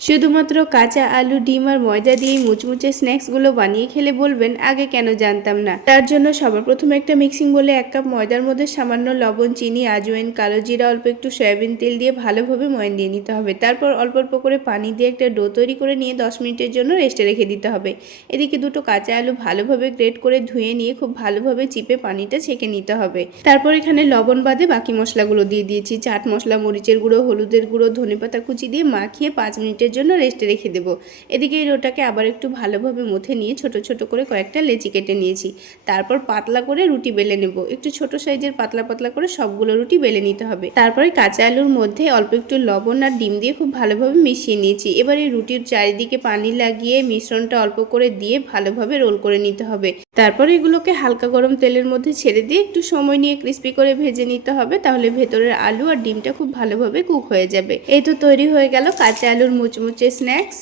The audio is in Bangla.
শুধুমাত্র কাঁচা আলু, ডিম আর ময়দা দিয়ে মুচমুচে স্ন্যাক্সগুলো বানিয়ে খেলে বলবেন আগে কেন জানতাম না। তার জন্য সবার প্রথমে একটা মিক্সিং বলে 1 কাপ ময়দার মধ্যে সামান্য লবণ, চিনি, আজওয়াইন, কালো জিরা, অল্প একটু সয়াবিন তেল দিয়ে ভালোভাবে ময়ান দিয়ে নিতে হবে। তারপর অল্প অল্প করে পানি দিয়ে একটা ডো তৈরি করে নিয়ে 10 মিনিটের জন্য রেস্টে রেখে দিতে হবে। এদিকে দুটো কাঁচা আলু ভালোভাবে গ্রেট করে ধুয়ে নিয়ে খুব ভালোভাবে চিপে পানিটা ছেঁকে নিতে হবে। তারপর এখানে লবণ বাদে বাকি মশলাগুলো দিয়ে দিয়েছি। চাট মশলা, মরিচের গুঁড়ো, হলুদের গুঁড়ো, ধনেপাতা কুচি দিয়ে মাখিয়ে 5 মিনিটের জন্য রেস্টে রেখে দেবো। এদিকে এই ডোটাকে আবার একটু ভালোভাবে মুথে নিয়ে ছোট ছোট করে কয়েকটা লেচি কেটে নিয়েছি। তারপর পাতলা করে রুটি বেলে নেব। একটু ছোট সাইজের পাতলা পাতলা করে সবগুলো রুটি বেলে নিতে হবে। তারপরে কাঁচা আলুর মধ্যে অল্প একটু লবণ আর ডিম দিয়ে খুব ভালোভাবে মিশিয়ে নিয়েছি। এবার এই রুটির চারিদিকে পানি লাগিয়ে মিশ্রণটা অল্প করে দিয়ে ভালোভাবে রোল করে নিতে হবে। তারপর এগুলোকে হালকা গরম তেলের মধ্যে ছেড়ে দিয়ে একটু সময় নিয়ে ক্রিস্পি করে ভেজে নিতে হবে। তাহলে ভেতরের আলু আর ডিমটা খুব ভালোভাবে কুক হয়ে যাবে। এই তো তৈরি হয়ে গেল কাঁচা আলুর মুচমুচে স্ন্যাক্স।